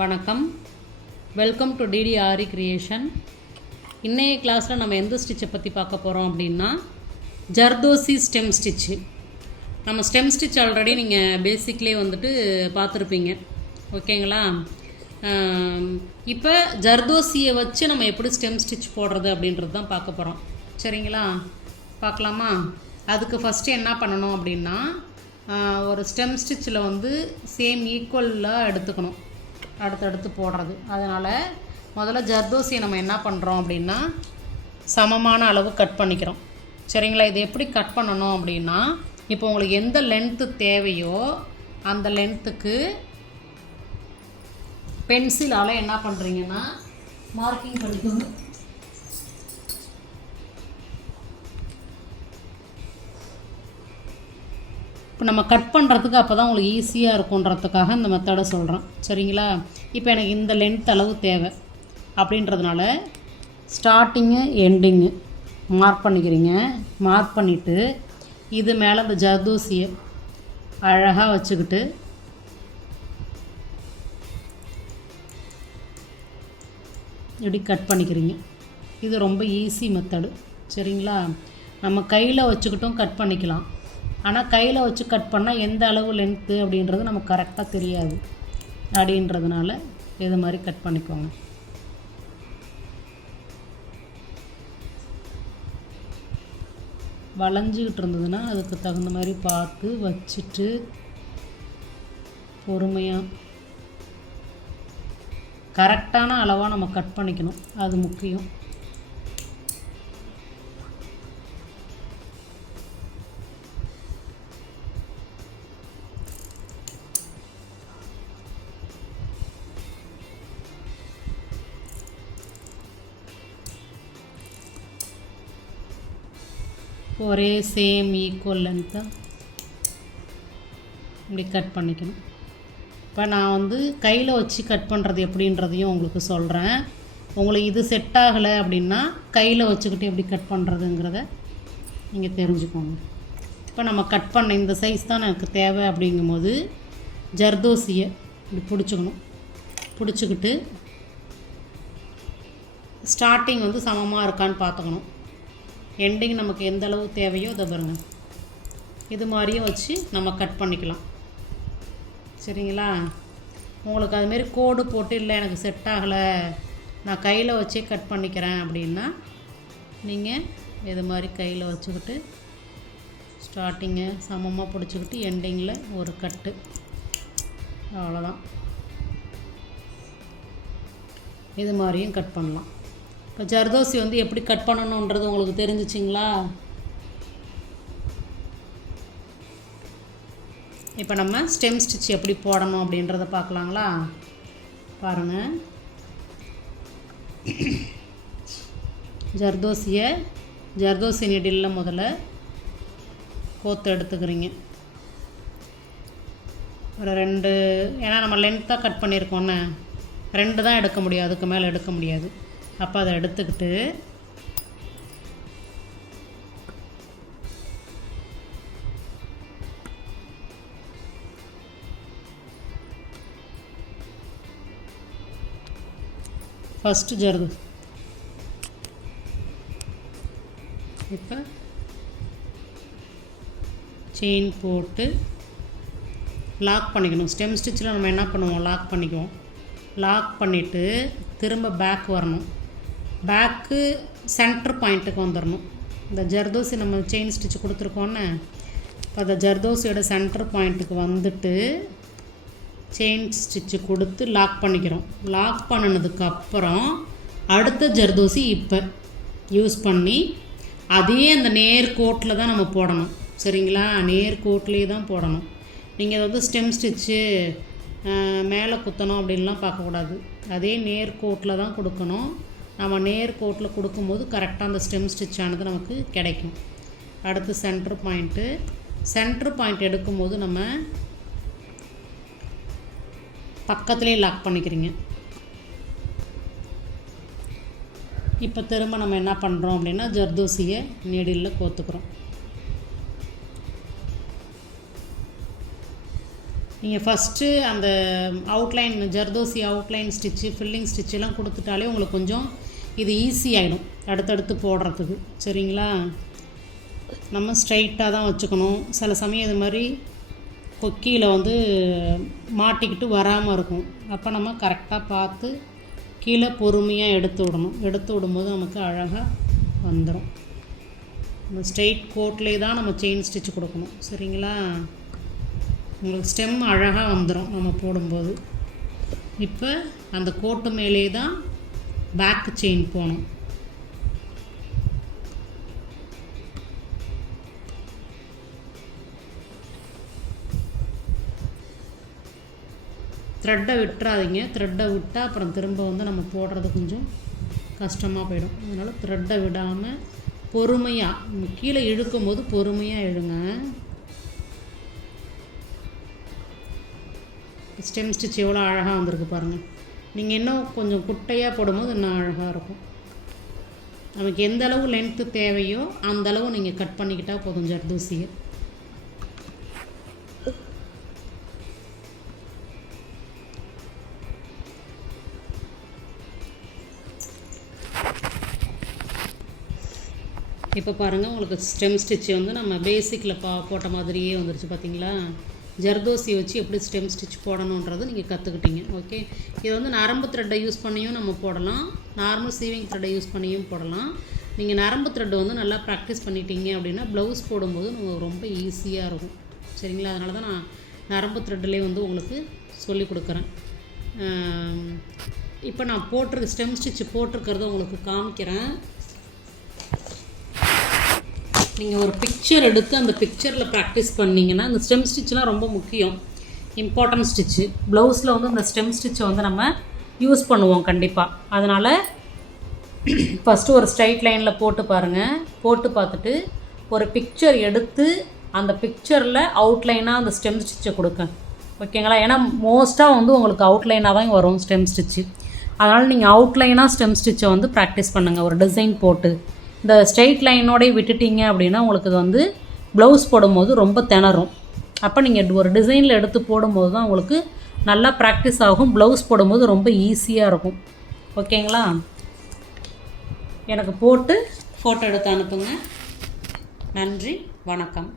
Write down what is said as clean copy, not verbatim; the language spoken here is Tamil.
வணக்கம். வெல்கம் டு டிடிஆரி கிரியேஷன். இன்றைய கிளாஸில் நம்ம எந்த ஸ்டிச்சை பற்றி பார்க்க போகிறோம் அப்படின்னா ஜர்தோசி ஸ்டெம் ஸ்டிச்சு. நம்ம ஸ்டெம் ஸ்டிச் ஆல்ரெடி நீங்கள் பேசிக்லேயே வந்துட்டு பார்த்துருப்பீங்க, ஓகேங்களா? இப்போ ஜர்தோசியை வச்சு நம்ம எப்படி ஸ்டெம் ஸ்டிச் போடுறது அப்படின்றது தான் பார்க்க போகிறோம், சரிங்களா? பார்க்கலாமா? அதுக்கு ஃபஸ்ட்டு என்ன பண்ணணும் அப்படின்னா, ஒரு ஸ்டெம் ஸ்டிச்சில் வந்து சேம் ஈக்குவலாக எடுத்துக்கணும் அடுத்தடுத்து போடுறது. அதனால் முதல்ல ஜர்தோசியை நம்ம என்ன பண்ணுறோம் அப்படின்னா சமமான அளவு கட் பண்ணிக்கிறோம், சரிங்களா? இது எப்படி கட் பண்ணணும் அப்படின்னா, இப்போ உங்களுக்கு எந்த லென்த்து தேவையோ அந்த லென்த்துக்கு பென்சிலால் என்ன பண்ணுறீங்கன்னா மார்க்கிங் பண்ணிக்கோங்க. இப்போ நம்ம கட் பண்ணுறதுக்கு அப்போ தான் உங்களுக்கு ஈஸியாக இருக்குன்றதுக்காக இந்த மெத்தடை சொல்கிறேன், சரிங்களா? இப்போ எனக்கு இந்த லென்த் அளவு தேவை அப்படின்றதுனால ஸ்டார்டிங்கு எண்டிங்கு மார்க் பண்ணிக்கிறீங்க. மார்க் பண்ணிவிட்டு இது மேலே இந்த ஜர்தோசியை அழகாக வச்சுக்கிட்டு இப்படி கட் பண்ணிக்கிறீங்க. இது ரொம்ப ஈஸி மெத்தடு, சரிங்களா? நம்ம கையில் வச்சுக்கிட்டும் கட் பண்ணிக்கலாம். ஆனால் கையில் வச்சு கட் பண்ணால் எந்த அளவு லென்த்து அப்படின்றது நமக்கு கரெக்டாக தெரியாது. அப்படின்றதுனால இது மாதிரி கட் பண்ணிக்கோங்க. வளைஞ்சிக்கிட்டு இருந்ததுன்னா அதுக்கு தகுந்த மாதிரி பார்த்து வச்சுட்டு பொறுமையாக கரெக்டான அளவாக நம்ம கட் பண்ணிக்கணும், அது முக்கியம். ஒரே சேம் ஈக்குவல் லென்த்தை இப்படி கட் பண்ணிக்கணும். இப்போ நான் வந்து கையில் வச்சு கட் பண்ணுறது எப்படின்றதையும் உங்களுக்கு சொல்கிறேன். உங்களுக்கு இது செட் ஆகலை அப்படின்னா கையில் வச்சுக்கிட்டு எப்படி கட் பண்ணுறதுங்கிறத நீங்கள் தெரிஞ்சுக்கோங்க. இப்போ நம்ம கட் பண்ண இந்த சைஸ் தான் எனக்கு தேவை அப்படிங்கும்போது ஜர்தோசியை இப்படி பிடிச்சிக்கணும். பிடிச்சிக்கிட்டு ஸ்டார்டிங் வந்து சமமாக இருக்கான்னு பார்த்துக்கணும். எண்டிங் நமக்கு எந்த அளவு தேவையோ அதை பாருங்க, இது மாதிரியே வச்சு நம்ம கட் பண்ணிக்கலாம், சரிங்களா? உங்களுக்கு அதுமாரி கோடு போட்டு இல்லை எனக்கு செட் ஆகலை நான் கையில் வச்சே கட் பண்ணிக்கிறேன் அப்படின்னா நீங்கள் இது மாதிரி கையில் வச்சுக்கிட்டு ஸ்டார்டிங்கை சமமாக பிடிச்சிக்கிட்டு எண்டிங்கில் ஒரு கட்டு, அவ்வளோதான். இது மாதிரியும் கட் பண்ணலாம். இப்போ ஜர்தோசி வந்து எப்படி கட் பண்ணணுன்றது உங்களுக்கு தெரிஞ்சிச்சிங்களா? இப்போ நம்ம ஸ்டெம் ஸ்டிச் எப்படி போடணும் அப்படின்றத பார்க்கலாங்களா? பாருங்கள், ஜர்தோசி நீடிலில் முதல்ல கோத்து எடுத்துக்கிறீங்க. ஒரு 2, ஏன்னா நம்ம லென்த்தாக கட் பண்ணியிருக்கோன்னு 2 தான் எடுக்க முடியும், அதுக்கு மேலே எடுக்க முடியாது. அப்போ அதை எடுத்துக்கிட்டு ஃபஸ்ட்டு ஜர்தோசி இப்போ செயின் போட்டு லாக் பண்ணிக்கணும். ஸ்டெம் ஸ்டிச்சில் நம்ம என்ன பண்ணுவோம், லாக் பண்ணிக்குவோம். லாக் பண்ணிவிட்டு திரும்ப பேக் வரணும். பேக்கு சென்டர் பாயிண்ட்டுக்கு வந்துடணும். இந்த ஜர்தோசி நம்ம செயின் ஸ்டிச் கொடுத்துருக்கோன்னு, இப்போ அந்த ஜர்தோசியோட சென்டர் பாயிண்ட்டுக்கு வந்துட்டு செயின் ஸ்டிச்சு கொடுத்து லாக் பண்ணிக்கிறோம். லாக் பண்ணினதுக்கப்புறம் அடுத்த ஜர்தோசி இப்போ யூஸ் பண்ணி அதே அந்த நேர்கோட்டில் தான் நம்ம போடணும், சரிங்களா? நேர்கோட்லேயே தான் போடணும். நீங்கள் அதை வந்து ஸ்டெம் ஸ்டிச்சு மேலே குத்தணும் அப்படின்லாம் பார்க்கக்கூடாது. அதே நேர்கோட்டில் தான் கொடுக்கணும். நம்ம நேர்கோட்டில் கொடுக்கும்போது கரெக்டாக அந்த ஸ்டெம் ஸ்டிச் ஆனது நமக்கு கிடைக்கும். அடுத்து சென்டர் பாயிண்ட் எடுக்கும்போது நம்ம பக்கத்துலேயே லாக் பண்ணிக்கிறீங்க. இப்போ திரும்ப நம்ம என்ன பண்ணுறோம் அப்படின்னா ஜர்தோசியை நீடிலில் கோத்துக்கிறோம். நீங்கள் ஃபஸ்ட்டு அந்த outline zardozi outline stitch filling ஸ்டிச்செல்லாம் கொடுத்துட்டாலே உங்களுக்கு கொஞ்சம் இது ஈஸியாகிடும் அடுத்தடுத்து போடுறதுக்கு. சரிங்களா? நம்ம ஸ்ட்ரைட்டாக தான் வச்சுக்கணும். சில சமயம் இது மாதிரி கொக்கியில் வந்து மாட்டிக்கிட்டு வராமல் இருக்கும். அப்போ நம்ம கரெக்டாக பார்த்து கீழே பொறுமையாக எடுத்து விடணும். எடுத்து விடும்போது நமக்கு அழகாக வந்துடும். இந்த ஸ்ட்ரெயிட் கோட்லேயே தான் நம்ம செயின் ஸ்டிச் கொடுக்கணும். சரிங்களா? உங்களுக்கு ஸ்டெம் அழகாக வந்துடும் நம்ம போடும்போது. இப்போ அந்த கோட்டு மேலே தான் பேக்கு செயின் போகணும். த்ரெட்டை விட்டுறாதீங்க. த்ரெட்டை விட்டால் அப்புறம் திரும்ப வந்து நம்ம போடுறது கொஞ்சம் கஷ்டமாக போயிடும். அதனால் த்ரெட்டை விடாமல் பொறுமையாக நம்ம கீழே இழுக்கும் போது பொறுமையாக இழுங்க. ஸ்டெம் ஸ்டிச் எவ்வளோ அழகாக வந்திருக்கு பாருங்கள். நீங்கள் இன்னும் கொஞ்சம் குட்டையாக போடும்போது இன்னும் அழகாக இருக்கும். நமக்கு எந்த அளவு லென்த்து தேவையோ அந்த அளவு நீங்கள் கட் பண்ணிக்கிட்டால் போதும் ஜர்தோசியை. இப்போ பாருங்கள், உங்களுக்கு ஸ்டெம் ஸ்டிச்சு வந்து நம்ம பேசிக்கில் போட்ட மாதிரியே வந்துருச்சு. பார்த்தீங்களா? ஜர்தோசி வச்சு எப்படி ஸ்டெம் ஸ்டிச் போடணுன்றது நீங்கள் கற்றுக்கிட்டீங்க. ஓகே, இது வந்து நரம்பு த்ரெட்டை யூஸ் பண்ணியும் நம்ம போடலாம், நார்மல் சீவிங் த்ரெட்டை யூஸ் பண்ணியும் போடலாம். நீங்கள் நரம்பு த்ரெட்டை வந்து நல்லா ப்ராக்டிஸ் பண்ணிட்டீங்க அப்படின்னா ப்ளவுஸ் போடும்போது நமக்கு ரொம்ப ஈஸியாக இருக்கும். சரிங்களா? அதனால தான் நான் நரம்பு த்ரெட்டிலே வந்து உங்களுக்கு சொல்லி கொடுக்குறேன். இப்போ நான் ஸ்டெம் ஸ்டிச்சு போட்டிருக்கிறத உங்களுக்கு காமிக்கிறேன். நீங்கள் ஒரு பிக்சர் எடுத்து அந்த பிக்சரில் ப்ராக்டிஸ் பண்ணிங்கன்னா இந்த ஸ்டெம் ஸ்டிச்லாம் ரொம்ப முக்கியம், இம்பார்ட்டன்ட் ஸ்டிச்சு. ப்ளவுஸில் வந்து அந்த ஸ்டெம் ஸ்டிச்சை வந்து நம்ம யூஸ் பண்ணுவோம் கண்டிப்பாக. அதனால் ஃபஸ்ட்டு ஒரு ஸ்ட்ரைட் லைனில் போட்டு பாருங்கள். போட்டு பார்த்துட்டு ஒரு பிக்சர் எடுத்து அந்த பிக்சரில் அவுட்லைனாக அந்த ஸ்டெம் ஸ்டிச்சை கொடுங்க. ஓகேங்களா? ஏன்னா மோஸ்ட்டாக வந்து உங்களுக்கு அவுட்லைனாக தான் வரும் ஸ்டெம் ஸ்டிச்சு. அதனால் நீங்கள் அவுட்லைனாக ஸ்டெம் ஸ்டிச்சை வந்து ப்ராக்டிஸ் பண்ணுங்கள். ஒரு டிசைன் போட்டு இந்த ஸ்ட்ரெயிட் லைனோடய விட்டுட்டிங்க அப்படின்னா உங்களுக்கு இது வந்து ப்ளவுஸ் போடும்போது ரொம்ப திணறும். அப்போ நீங்கள் ஒரு டிசைனில் எடுத்து போடும்போது தான் உங்களுக்கு நல்லா ப்ராக்டிஸ் ஆகும். ப்ளவுஸ் போடும்போது ரொம்ப ஈஸியாக இருக்கும். ஓகேங்களா? எனக்கு போட்டு ஃபோட்டோ எடுத்து அனுப்புங்க. நன்றி, வணக்கம்.